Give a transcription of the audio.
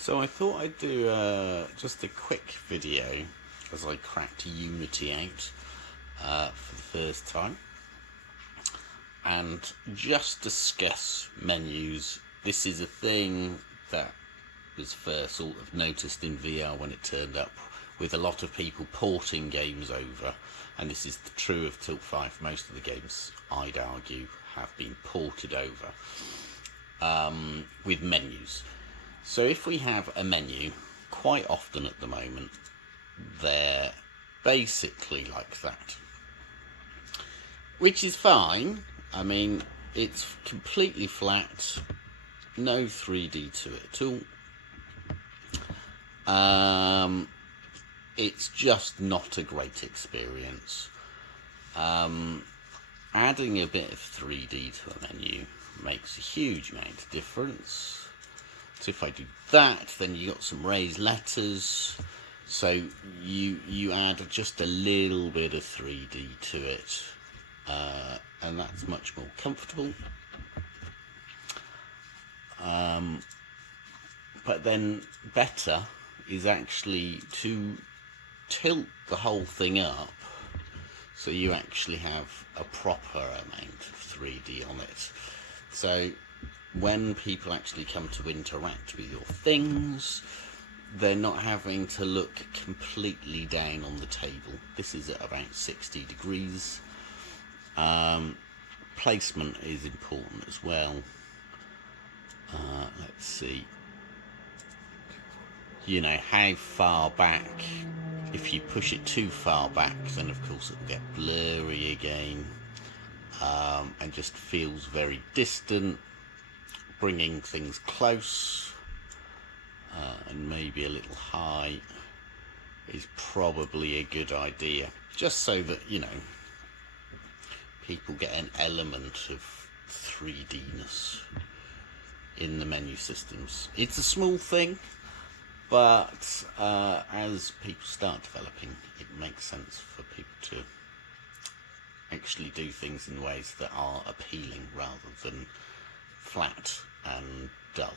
So I thought I'd do just a quick video as I cracked Unity out for the first time and just discuss menus. This is a thing that was first sort of noticed in VR when it turned up, with a lot of people porting games over, and this is true of Tilt 5. Most of the games, I'd argue, have been ported over with menus. So if we have a menu, quite often at the moment, they're basically like that, which is fine. I mean, it's completely flat, no 3D to it at all. It's just not a great experience. Adding a bit of 3D to a menu makes a huge amount of difference. So if I do that, then you got some raised letters. So you add just a little bit of 3D to it, and that's much more comfortable. But then better is actually to tilt the whole thing up so you actually have a proper amount of 3D on it. So when people actually come to interact with your things, they're not having to look completely down on the table. This is at about 60 degrees. Placement is important as well. Let's see. You know, how far back. If you push it too far back, then of course it'll get blurry again, and just feels very distant. Bringing things close and maybe a little high is probably a good idea, just so that, you know, people get an element of 3D-ness in the menu systems. It's a small thing, but as people start developing, it makes sense for people to actually do things in ways that are appealing rather than flat and dull.